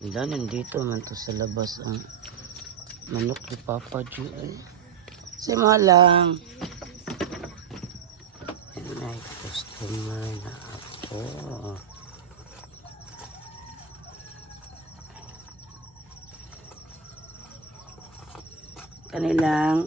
Wala, nandito man to sa labas ang manok ni Papa Ju. Say mo lang. May customer na ako. Kanilang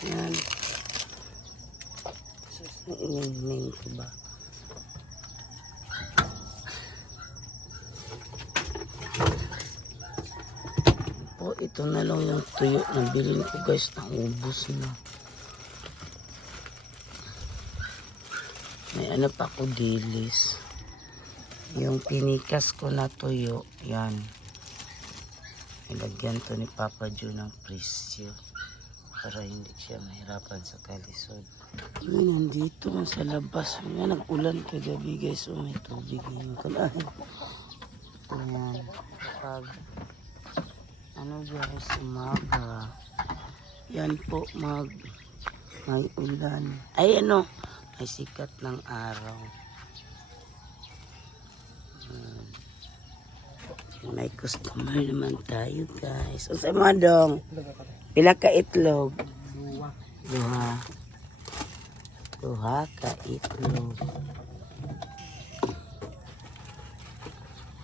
yan. Ining ko ba? Po, ito na lang yung tuyo na bilhin ko guys. Naubos na. May ano pa ko dilis. Yung pinikas ko na tuyo. Yan. Ilagyan to ni Papa Ju ng presyo. Para hindi siya mahirapan sa kalisod. Ay, nandito sa labas. Yan, nag-ulan kagabi guys. So, may tubig ngayon. Ayan. Pag ano guys, umaga. Yan po, may ulan. Ay, ano, may sikat ng araw. May customer naman tayo guys. O sa mga dong, pila ka itlog? Duha ka itlog.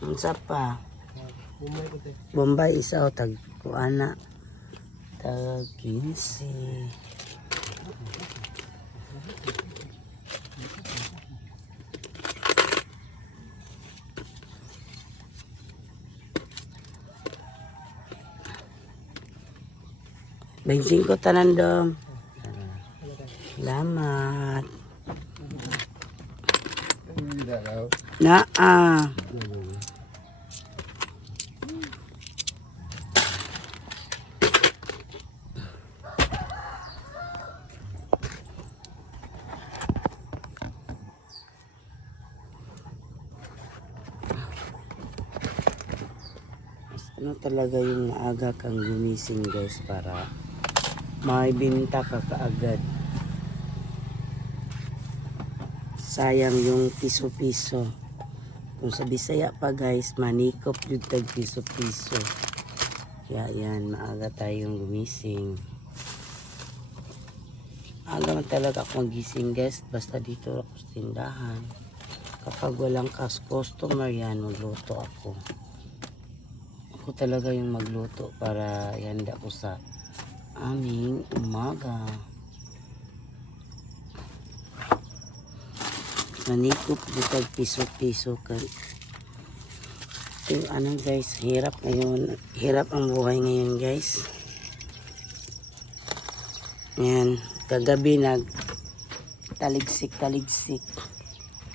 Unsa pa? Bombay isa o tag kuana. Tag 15. Bensin ko tanan dong. Salamat. Naa. Ano talaga yung maaga kang gumising guys para may binta ka kaagad. Sayang yung piso-piso. Kung sa Bisaya pa guys, manikop yung tag piso-piso. Kaya yan, maaga tayong gumising. Aga man talaga akong gising guys, basta dito ako sa tindahan. Kapag walang customer yan, magluto ako. Ako talaga yung magluto para ihanda ko sa aming umaga. Manikop dito piso-piso ka. Ito ano guys, hirap ngayon. Hirap ang buhay ngayon guys. Yan, kagabi taligsik.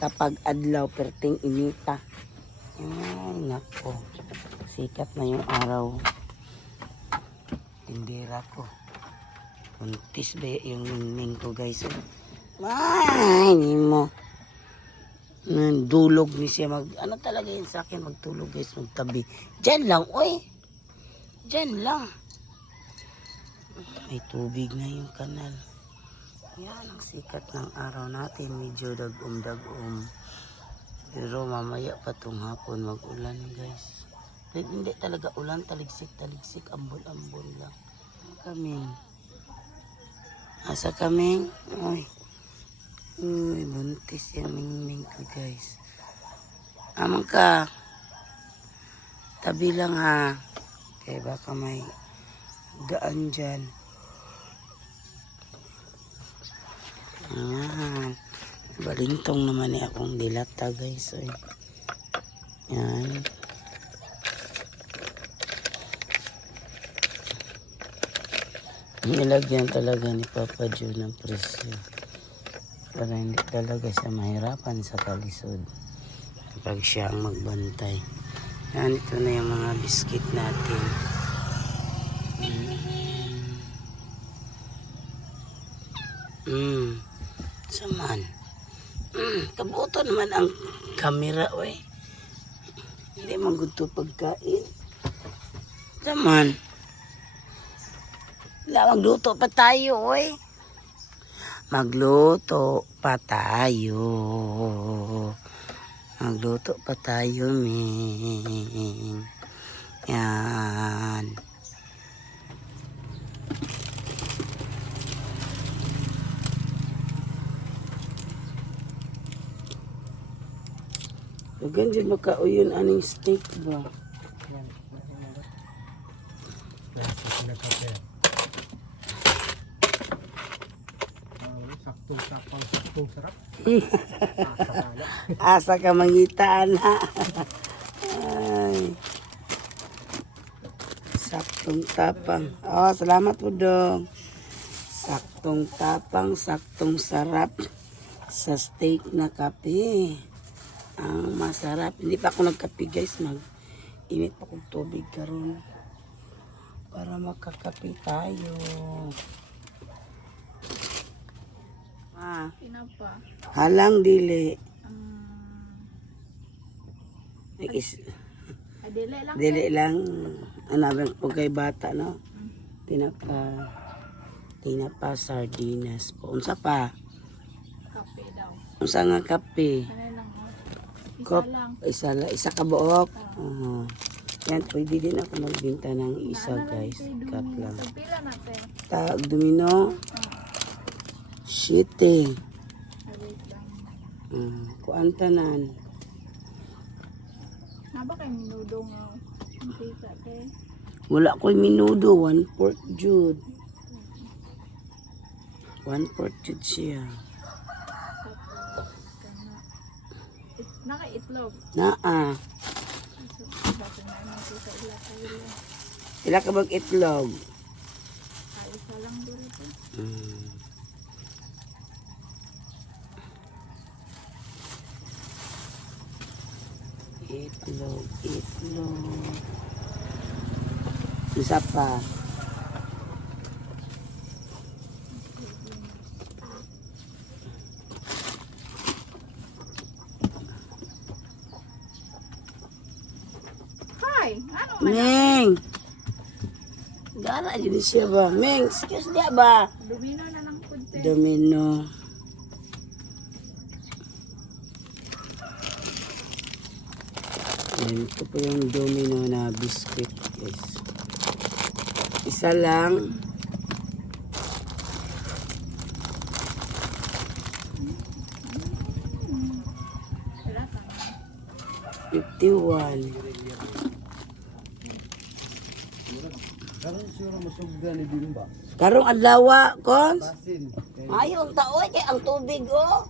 Kapag adlaw perting inita. Ay nako. Sikat na yung araw. Tindera ko. Kuntis ba yung ningning ko guys. Ay, hindi mo. Dulog ni siya ano talaga yun sa akin, magtulog guys, magtabi. Diyan lang, oy. Diyan lang. May tubig na yung kanal. Yan, ang sikat ng araw natin. Medyo dagom. Pero mamaya pa tong hapon mag-ulan guys. Hindi talaga ulan, taligsik, ambon lang. Kaming. Asa kaming? Uy, buntis yung mingming ko guys. Amang ka. Tabi lang ha. Kaya baka may daan dyan. Ayan. Balintong naman eh akong dilata guys. Yan. Nilagyan talaga ni Papa Ju ng presyo para hindi talaga siya mahirapan sa kalisod kapag siya ang magbantay. Yan, ito na yung mga biskit natin. Saman. Kabuto naman ang kamera, oy. Hindi man gusto pagkain. Saman. Wala, magluto pa tayo, oy. Magluto pa tayo. Magluto pa tayo, Ming. Yan. Huwag dyan makauyon aning steak ba? Saktong sarap. Asa ka mangitaan ha. Ay. Saktong tapang. Oh, salamat po dong. Saktong tapang, saktong sarap sa steak na kape. Ang masarap. Hindi pa ako nagkape guys. Mag-init pa kong tubig karon para makakape tayo. Pinapa. Halang dili. Dili lang. Dili lang. Anabang po kay bata, no? Tinapa sardinas po. Unsa pa? Kape daw. Unsa nga kape? Kanay lang. Isa Kop, lang. isa ka buok. Yan, pwede din ako magbinta ng isa guys. Cut lang. Pila na te. Tag domino. Shite. Wait lang. Kuantanan. Naba kay minudo nga. Ang pisa te. Wala ko'y minudo. 1/4 jud. 1/4 jud siya. Naka-itlog. Naa. Ila ka bag itlog. Isa lang dito. Itlog. Isa pa. Hi! Ano man? Meng! Gara dyan siya ba? Meng, excuse niya ba? Domino na lang kunti. Domino. Yan, ito po yung domino na biscuit, guys. Isa lang. Wala ka. 51. Karon siguro masugda ni Bimba. Karong adlawa, Cons? Basin. Ayong taoy kay ang tubig, oh.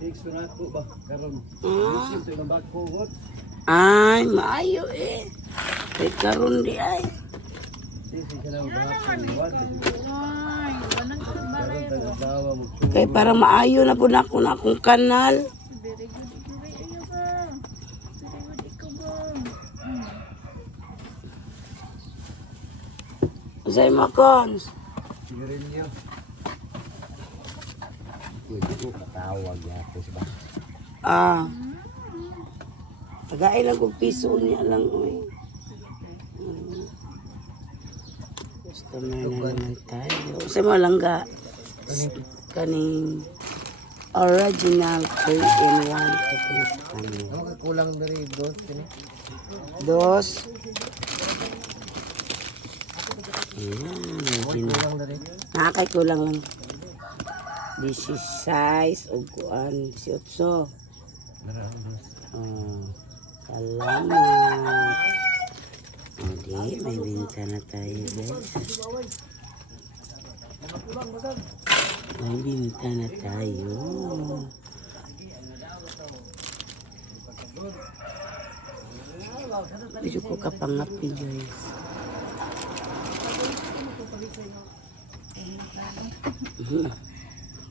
Take surat ko ba? Karon. Ah. Ito yung bag ko. What? Ay, maayo eh. Kay karon di ay. Sige ka lang Ano bahapon. naman What? Ay, walang Karon barero. tagadawa mo. Kay parang maayo na po na akong kanal. Very good. Very ayo ba? Very good ikaw ba? Say mo, Cons. Sigarilyo. Pwede ko katawag yato ba? Tagay lang kong piso niya lang, oy. Customer na naman tayo. Say mo lang ga. Kaning original 3-in-1 cookies kami. Ano ka kulang dari dos kini? Dos. Ayan, Kulang dari. nakakay ko lang lang. This is size o kuan 18. Oh, salamat. Hindi, may binta na tayo guys. May binta na tayo. Medyo ko kapangapi guys.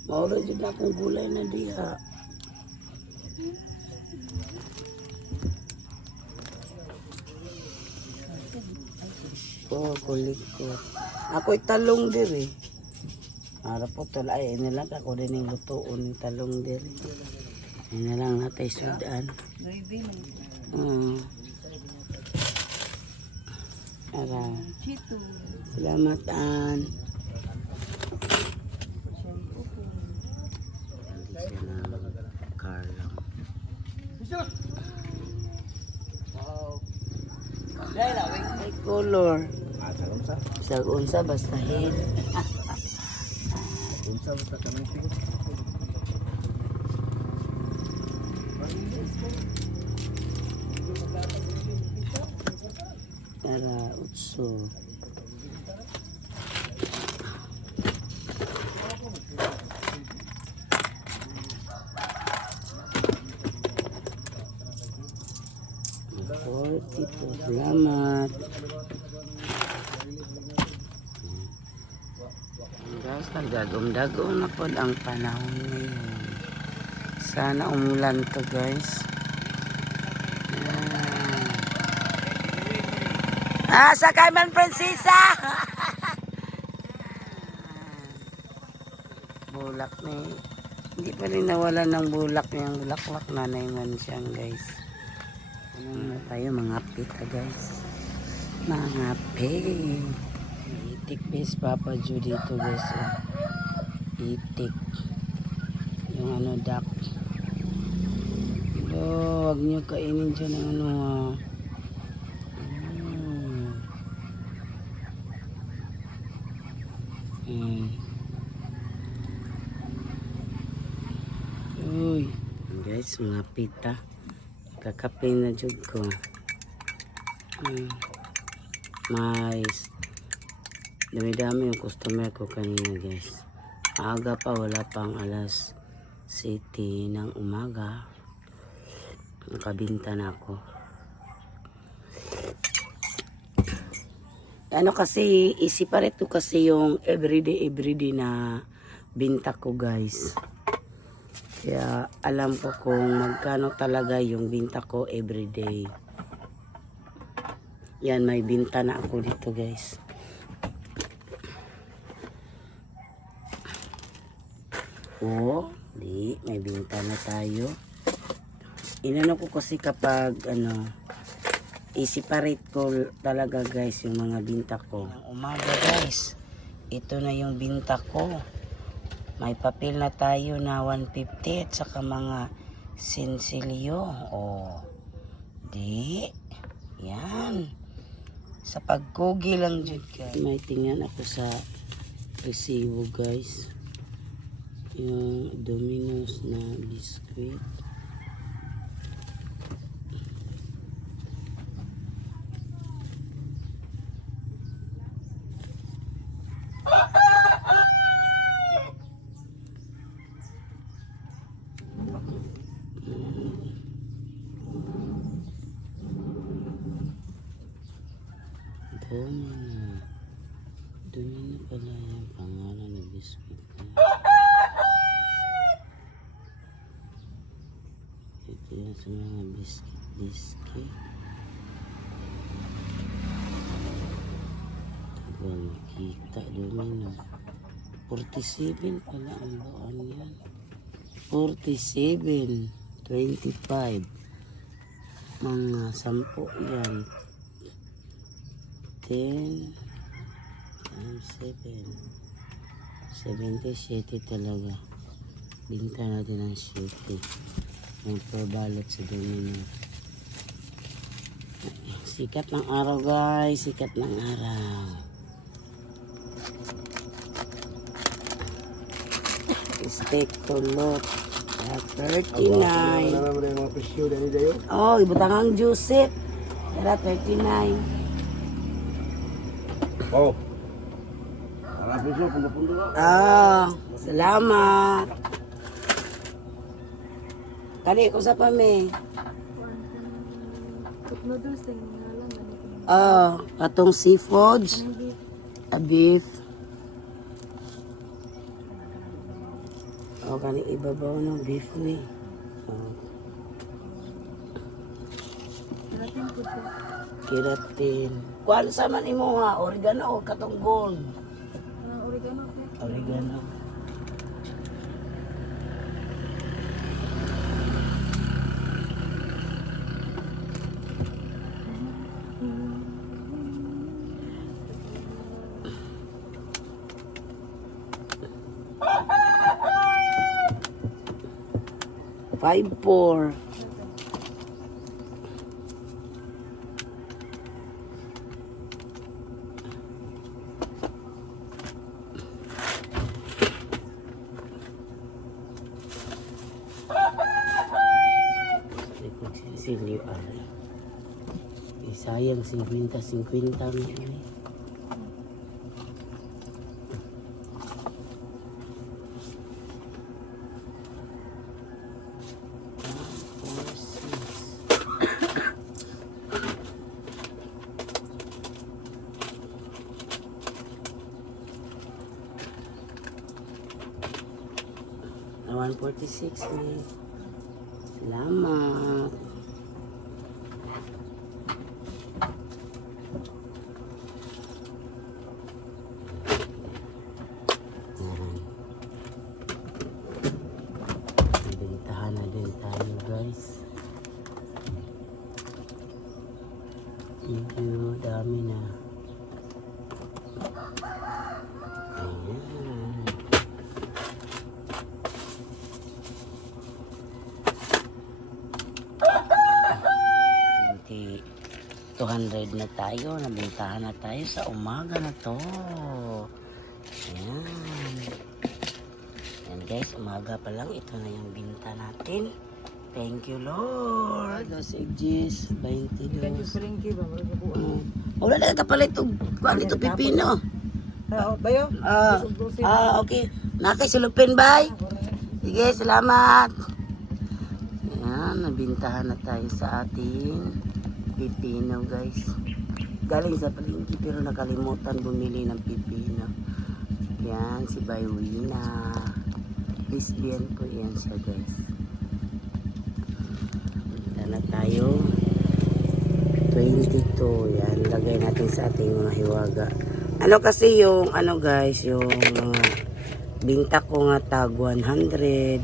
Mauro dyan na akong gulay na diha. Kulikot. Ako'y talong diri. Ara po tala ay nilang ako din yung lutoon ng talong diri. Ay na lang natay sudan. Ara. Chito. Salamat, An. Hindi siya na car lang. May color. Sa unsa basta head. Unsa basta kanang tigo. Para utso. Ito, salamat. Guys, nagdagom-dagom na po ang panahon ngayon. Sana umulan to guys. Sa Cayman Princesa! Bulak ni. Hindi pa rin nawala ng bulak niyang bulaklak na naman siyang guys. Ano na tayo mga pita guys. Mga pig. Itik base Papa Joe dito guys. Oh. Itik. Yung ano duck. Pero wag nyo kainin dyan ng ano ha. Uy. Guys, mga pita. Kakape na jud ko. Mais. Dami-dami yung customer ko kanina guys. Aga pa, wala pang alas 7 ng umaga. Nakabinta na ako. Ano kasi, isiparito kasi yung everyday na binta ko guys. Kaya alam ko kung magkano talaga yung binta ko everyday. Yan, may binta na ako dito guys. Oh, may binta na tayo. Inano ko kasi kapag ano, i-separate ko talaga guys yung mga binta ko. Umaga guys, ito na yung binta ko. May papel na tayo na 150 at saka mga sinsilyo. Oh, yan. Sa pagkugi lang dyan guys. May tingnan ako sa resibo guys. Yung Domino's na biscuit. Domino pala yung pangalan ng biscuit. Ito yan sa mga biscuit. Tagal makita, Domino. 47 pala ang baan yan. 47, 25. Mga 10 yan. 10 times 7. 77 talaga. Binta natin ang 7. Yung per balot sa Domino. Sikat ng araw guys. Sikat ng araw. Steak to lot. 39. Oh, ibutang ang Joseph. Tara, 39. Oh. Para puso, punta-punta na. Salamat. Kani ko sa pame. Cup noodles din ngalan. Katong seafoods. A beef. Kani ibabaw ng beef ni. Keratin po po. Keratin. Kuan sa man imo ha, oregano o katong gold. Oregano po. Oregano. 5-4. Silyo ari. Sayang 50-50 niya. Na 146 ni. Salamat. Bentahan na din tayo guys. Thank you, dami na. Ayan. 200 na tayo, nabentahan na tayo sa umaga na to. Ayan. Ayan guys, umaga pa lang, ito na yung binta natin. Thank you Lord. Dos eggs, 22. Wala na kapalit ito. Kuhaan ito pipino. Bayo? Okay. Nakay sulupin, bye. Sige, salamat. Ayan, nabintahan na tayo sa ating pipino guys. Galing sa palengke pero nakalimutan bumili ng pipino. Yan, si Baywina. Lesbian po yan siya guys. Punta na tayo. 22. Yan, lagay natin sa ating mga hiwaga. Ano kasi yung, ano guys, yung mga binta ko nga tag 100.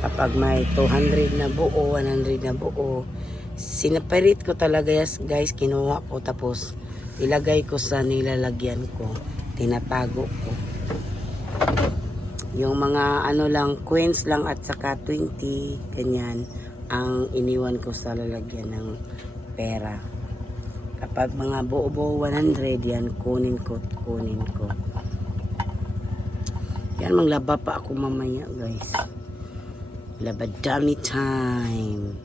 Kapag may 200 na buo, 100 na buo, sinaparit ko talaga guys, kinuha ko tapos ilagay ko sa nilalagyan ko, tinatago ko yung mga ano lang, coins lang at saka 20 ganyan ang iniwan ko sa lalagyan ng pera. Kapag mga buo-buo 100 yan, kunin ko yan. Manglaba pa ako mamaya guys, labadami time.